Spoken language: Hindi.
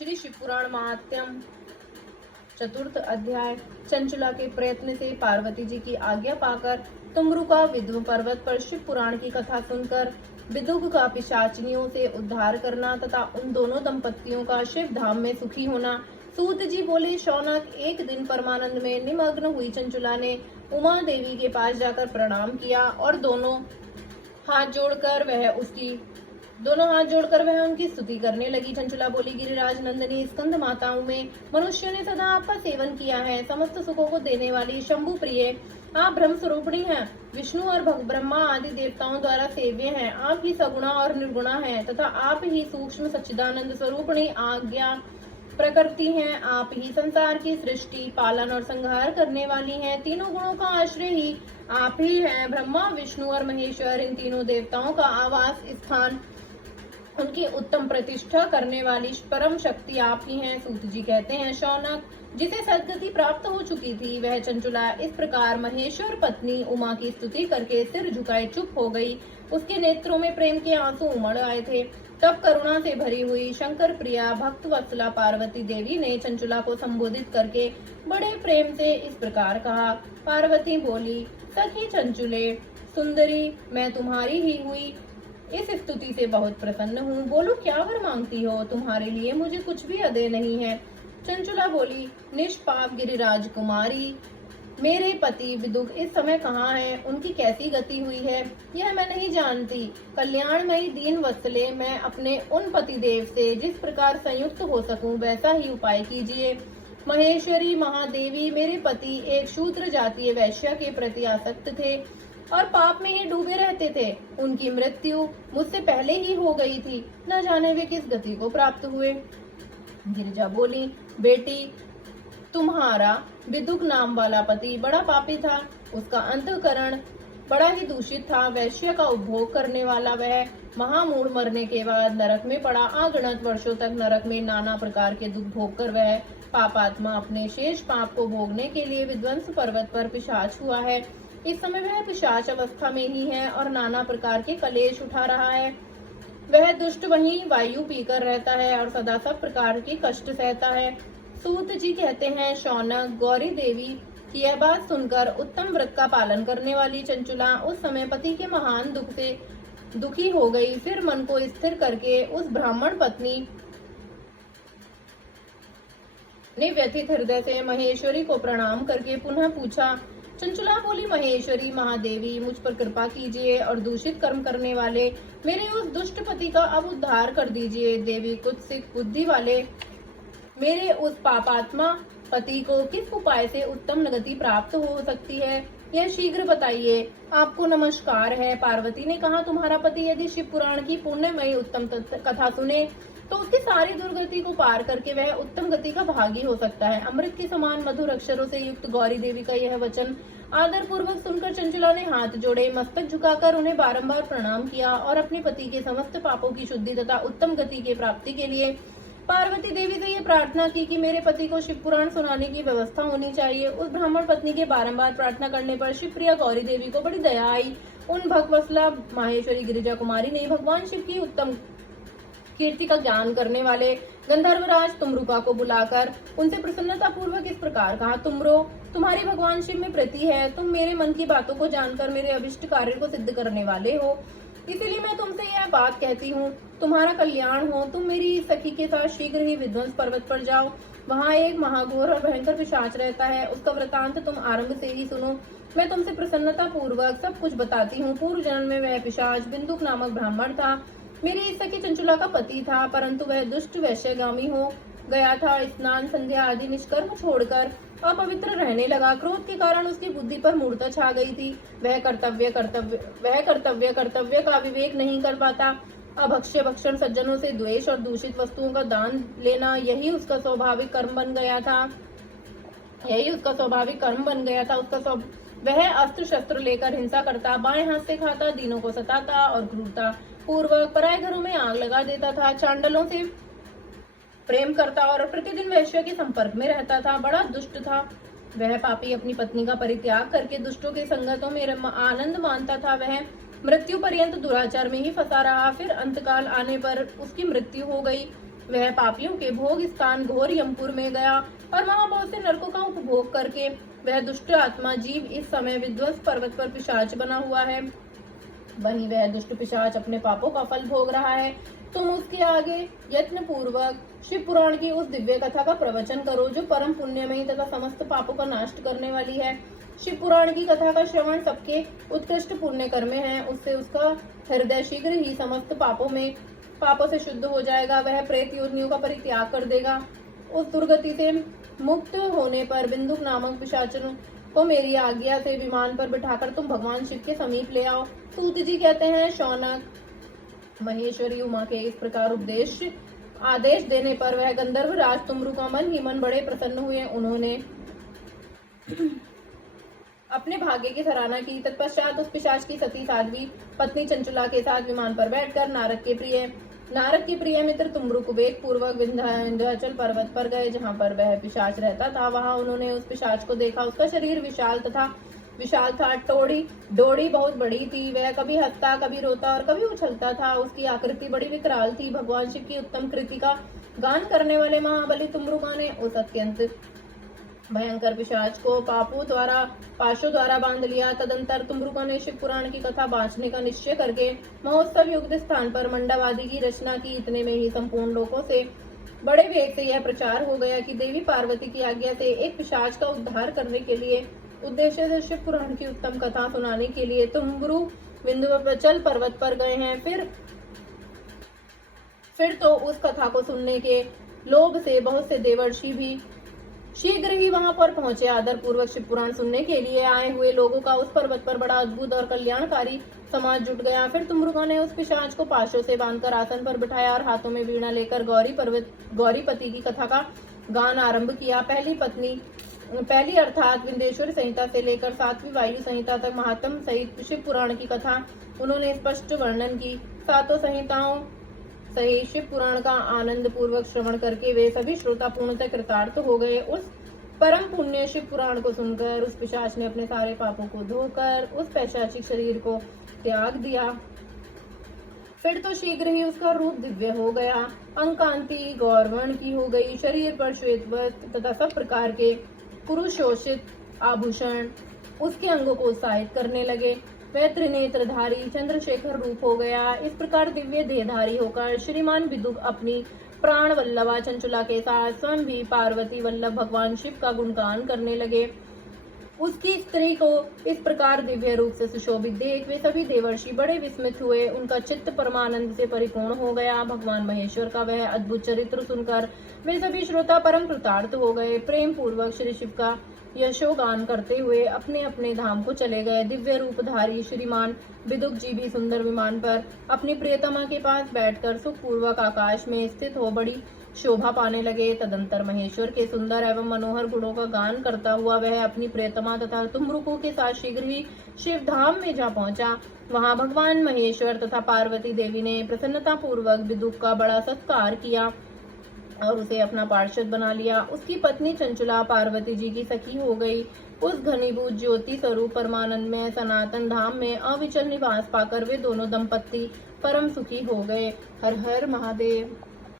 श्री शिवपुराण महात्म्यम चतुर्थ अध्याय। चंचुला के प्रयत्न से पार्वती जी की आज्ञा पाकर तुमरु का विद्व पर्वत पर शिव पुराण की कथा सुनकर विदुग का पिशाचिनियों से उद्धार करना तथा उन दोनों दंपतियों का शिव धाम में सुखी होना। सूत जी बोले, शौनक, एक दिन परमानंद में निमग्न हुई चंचुला ने उमा देवी के पास जाकर प्रणाम किया और दोनों हाथ जोड़कर वह उनकी स्तुति करने लगी। चंचुला बोली, गिरिराज नंदिनी स्कंद माताओं में मनुष्य ने सदा आपका सेवन किया है। समस्त सुखों को देने वाली शंभु प्रिय आप ब्रह्म स्वरूपिणी हैं। विष्णु और ब्रह्मा आदि देवताओं द्वारा सेव्य हैं। आप ही सगुणा और निर्गुणा हैं तथा आप ही सूक्ष्म सच्चिदानंद स्वरूपिणी आज्ञा प्रकृति हैं। आप ही संसार की सृष्टि, पालन और संहार करने वाली हैं। तीनों गुणों का आश्रय ही आप ही हैं। ब्रह्मा, विष्णु और महेश्वर, इन तीनों देवताओं का आवास स्थान, उनकी उत्तम प्रतिष्ठा करने वाली परम शक्ति आप ही हैं। सूत जी कहते हैं, शौनक, जिसे सद्गति प्राप्त हो चुकी थी वह चंचुला इस प्रकार महेश्वर पत्नी उमा की स्तुति करके सिर झुकाए चुप हो गई। उसके नेत्रों में प्रेम के आंसू उमड़ आए थे। तब करुणा से भरी हुई शंकर प्रिया भक्त वत्सला पार्वती देवी ने चंचुला को संबोधित करके बड़े प्रेम से इस प्रकार कहा। पार्वती बोली, सखी चंचुले सुंदरी, मैं तुम्हारी ही हुई इस स्तुति से बहुत प्रसन्न हूँ। बोलो, क्या वर मांगती हो? तुम्हारे लिए मुझे कुछ भी अदेय नहीं है। चंचुला बोली, निष्पाप गिरिराज कुमारी, मेरे पति विदुग इस समय कहाँ हैं? उनकी कैसी गति हुई है यह मैं नहीं जानती। कल्याणमयी दीन वत्सले, मैं अपने उन पति देव से जिस प्रकार संयुक्त हो सकूं वैसा ही उपाय कीजिए। महेश्वरी महादेवी, मेरे पति एक शूद्र जातीय वैश्य के प्रति आसक्त थे और पाप में ही डूबे रहते थे। उनकी मृत्यु मुझसे पहले ही हो गई थी। न जाने वे किस गति को प्राप्त हुए। गिरिजा बोली, बेटी, तुम्हारा विदुक नाम वाला पति बड़ा पापी था। उसका अंतःकरण बड़ा ही दूषित था। वैश्य का उपभोग करने वाला वह महामूढ़ मरने के बाद नरक में पड़ा। अगणित वर्षों तक नरक में नाना प्रकार के दुख भोग कर वह पापात्मा अपने शेष पाप को भोगने के लिए विध्वंस पर्वत पर पिशाच हुआ है। इस समय वह पिशाच अवस्था में ही है और नाना प्रकार के कलेश उठा रहा है। वह दुष्ट वहीं वायु पीकर रहता है और सदा सब प्रकार की कष्ट सहता है। सूत जी कहते हैं, शौनक, गौरी देवी की यह बात सुनकर उत्तम व्रत का पालन करने वाली चंचुला उस समय पति के महान दुख से दुखी हो गई। फिर मन को स्थिर करके उस ब्राह्मण पत्नी ने व्यथित हृदय से महेश्वरी को प्रणाम करके पुनः पूछा। चंचुला बोली, महेश्वरी महादेवी, मुझ पर कृपा कीजिए और दूषित कर्म करने वाले मेरे उस दुष्ट पति का अब उद्धार कर दीजिए। देवी, कुत्सित बुद्धि वाले मेरे उस पापात्मा पति को किस उपाय से उत्तम गति प्राप्त हो सकती है यह शीघ्र बताइए। आपको नमस्कार है। पार्वती ने कहा, तुम्हारा पति यदि शिव पुराण की पुण्यमयी उत्तम कथा सुने तो उसकी सारी दुर्गति को पार करके वह उत्तम गति का भागी हो सकता है। अमृत के समान मधुर अक्षरों से युक्त गौरी देवी का यह वचन आदर पूर्वक सुनकर चंचुला ने हाथ जोड़े, मस्तक झुकाकर उन्हें बारंबार प्रणाम किया और अपने पति के समस्त पापों की शुद्धि तथा उत्तम गति की प्राप्ति के लिए पार्वती देवी से ये प्रार्थना की कि मेरे पति को शिव पुराण सुनाने की व्यवस्था होनी चाहिए। उस ब्राह्मण पत्नी के बारंबार प्रार्थना करने पर शिवप्रिया गौरी देवी को बड़ी दया आई। उन भगवत्सला माहेश्वरी गिरिजा कुमारी ने भगवान शिव की उत्तम कीर्ति का ज्ञान करने वाले गंधर्वराज तुमरुका को बुलाकर उनसे प्रसन्नता पूर्वक इस प्रकार कहा, तुमरो, तुम्हारी भगवान शिव में प्रीति है। तुम मेरे मन की बातों को जानकर मेरे अभिष्ट कार्य को सिद्ध करने वाले हो, इसीलिए मैं तुमसे यह बात कहती हूँ। तुम्हारा कल्याण हो। तुम मेरी सखी के साथ शीघ्र ही विध्वंस पर्वत पर जाओ। वहाँ एक महाघोर और भयंकर पिशाच रहता है। उसका वृतांत तुम आरंभ से ही सुनो। मैं तुमसे प्रसन्नता पूर्वक सब कुछ बताती हूँ। पूर्व जन्म में वह पिशाच बिंदुक नामक ब्राह्मण था। मेरी इस सखी चंचुला का पति था, परंतु वह दुष्ट वैश्यगामी हो गया था। स्नान, संध्या आदि निष्कर्म छोड़कर अपवित्र रहने लगा। क्रोध के कारण उसकी बुद्धि पर मूर्छा छा गई थी। वह कर्तव्य का विवेक नहीं कर पाता। अभक्ष्य, भक्षण, सज्जनों से द्वेष और दूषित वस्तुओं का दान लेना यही उसका स्वाभाविक कर्म बन गया था। वह अस्त्र शस्त्र लेकर हिंसा करता, बाएं हाथ से खाता, दीनों को सताता और क्रूरता पूर्वक पराये घरों में आग लगा देता था। चांडलों से प्रेम करता और प्रतिदिन वैश्य के संपर्क में रहता था। बड़ा दुष्ट था। वह पापी अपनी पत्नी का परित्याग करके दुष्टों के संगतों में आनंद मानता था। वह मृत्यु पर्यंत दुराचार में ही फंसा रहा। फिर अंतकाल आने पर उसकी मृत्यु हो गई। वह पापियों के भोग स्थान घोर यमपुर में गया और वहां बहुत से नरकों का उपभोग करके वह दुष्ट आत्मा जीव इस समय विध्वंस पर्वत पर पिशाच बना हुआ है। वहीं वह दुष्ट पिशाच अपने पापों का फल भोग रहा है। तुम उसके आगे यत्न पूर्वक शिव पुराण की उस दिव्य कथा का प्रवचन करो जो परम पुण्यमयी तथा समस्त पापों का नाश करने वाली है। शिव पुराण की कथा का श्रवण सबके उत्कृष्ट पुण्य कर्म है। उससे उसका हृदय शीघ्र ही समस्त पापों से शुद्ध हो जाएगा। वह प्रेत योनियों का परित्याग कर देगा। उस दुर्गति से मुक्त होने पर बिंदुक नामक पिशाचन को मेरी आज्ञा से विमान पर बिठाकर तुम भगवान शिव के समीप ले आओ। सूत जी कहते हैं, शौनक महेश्वरी उमा के इस प्रकार आदेश देने पर वह गंधर्व राज तुमरु का मन ही मन बड़े प्रसन्न हुए। उन्होंने अपने भाग्य की सराहना की। तत्पश्चात उस पिशाच की सती साध्वी पत्नी चंचुला के साथ विमान पर बैठकर नारद के प्रिय मित्र तुमरु को वेग पूर्वक विंध्याचल पर्वत पर गए, जहाँ पर वह पिशाच रहता था। वहां उन्होंने उस पिशाच को देखा। उसका शरीर विशाल था। डोरी बहुत बड़ी थी। वह कभी हंसता, कभी रोता और कभी उछलता था। उसकी आकृति बड़ी विकराल थी। भगवान शिव की उत्तम कृति का गान करने वाले महाबली तुमरुका ने उस अत्यंत भयंकर पिशाच को पाशों द्वारा बांध लिया। तदंतर तुमरुका ने शिव पुराण की कथा बांचने का निश्चय करके महोत्सव युक्त स्थान पर मंडप आदि की रचना की। इतने में ही संपूर्ण लोगों से बड़े वेग से यह प्रचार हो गया कि देवी पार्वती की आज्ञा से एक पिशाच का उद्धार करने के लिए उद्देश्य से शिव पुराण की उत्तम कथा सुनाने के लिए तुमरु विंध्याचल पर्वत पर गए हैं। फिर तो उस कथा को सुनने के लोभ से बहुत से देवर्षि भी शीघ्र ही वहां पर पहुंचे। आदर पूर्वक शिव पुराण सुनने के लिए आए हुए लोगों का उस पर्वत पर बड़ा अद्भुत और कल्याणकारी समाज जुट गया। फिर तुमरुका ने उस पिशाच को पाशों से बांधकर आसन पर बिठाया और हाथों में वीणा लेकर गौरीपति की कथा का गान आरंभ किया। पहली अर्थात विंध्येश्वर संहिता से लेकर 7वीं वायु संहिता तक महात्म सहित शिव पुराण की कथा उन्होंने स्पष्ट वर्णन की। सातों संहिताओं सहित शिव पुराण का आनंद पूर्वक श्रवण करके वे सभी श्रोता पूर्णतः कृतार्थ हो गए। उस परम पुण्य शिव पुराण को सुनकर उस पिशाच ने अपने सारे पापों को धोकर उस पैशाचिक शरीर को त्याग दिया। फिर तो शीघ्र ही उसका रूप दिव्य हो गया। अंकांति गौरवर्ण की हो गई। शरीर पर श्वेत वस्त्र तथा सब प्रकार के पुरुषोषित आभूषण उसके अंगों को उत्साहित करने लगे। वह त्रिनेत्रधारी चंद्रशेखर रूप हो गया। इस प्रकार दिव्य देहधारी होकर श्रीमान विदुक अपनी प्राण वल्लभा चंचुला के साथ स्वयं भी पार्वती वल्लभ भगवान शिव का गुणगान करने लगे। उसकी स्त्री को इस प्रकार दिव्य रूप से सुशोभित देख वे सभी देवर्षि बड़े विस्मित हुए। उनका चित्त परमानंद से परिपूर्ण हो गया। भगवान महेश्वर का वह अद्भुत चरित्र सुनकर वे सभी श्रोता परम कृतार्थ हो गए। प्रेम पूर्वक श्री शिव का यशोगान करते हुए अपने अपने धाम को चले गए। दिव्य रूपधारी श्रीमान विदुक जी भी सुंदर विमान पर अपनी प्रियतमा के पास बैठकर सुखपूर्वक आकाश में स्थित हो बड़ी शोभा पाने लगे। तदंतर महेश्वर के सुंदर एवं मनोहर गुणों का गान करता हुआ वह अपनी प्रियतमा तथा तुमरुकों के साथ शीघ्र ही शिव धाम में जा पहुंचा। वहां भगवान महेश्वर तथा पार्वती देवी ने प्रसन्नता पूर्वक विदुक का बड़ा सत्कार किया और उसे अपना पार्षद बना लिया। उसकी पत्नी चंचुला पार्वती जी की सखी हो गई। उस घनीभूत ज्योति स्वरूप परमानंद में सनातन धाम में अविचल निवास पाकर वे दोनों दंपत्ति परम सुखी हो गए। हर हर महादेव।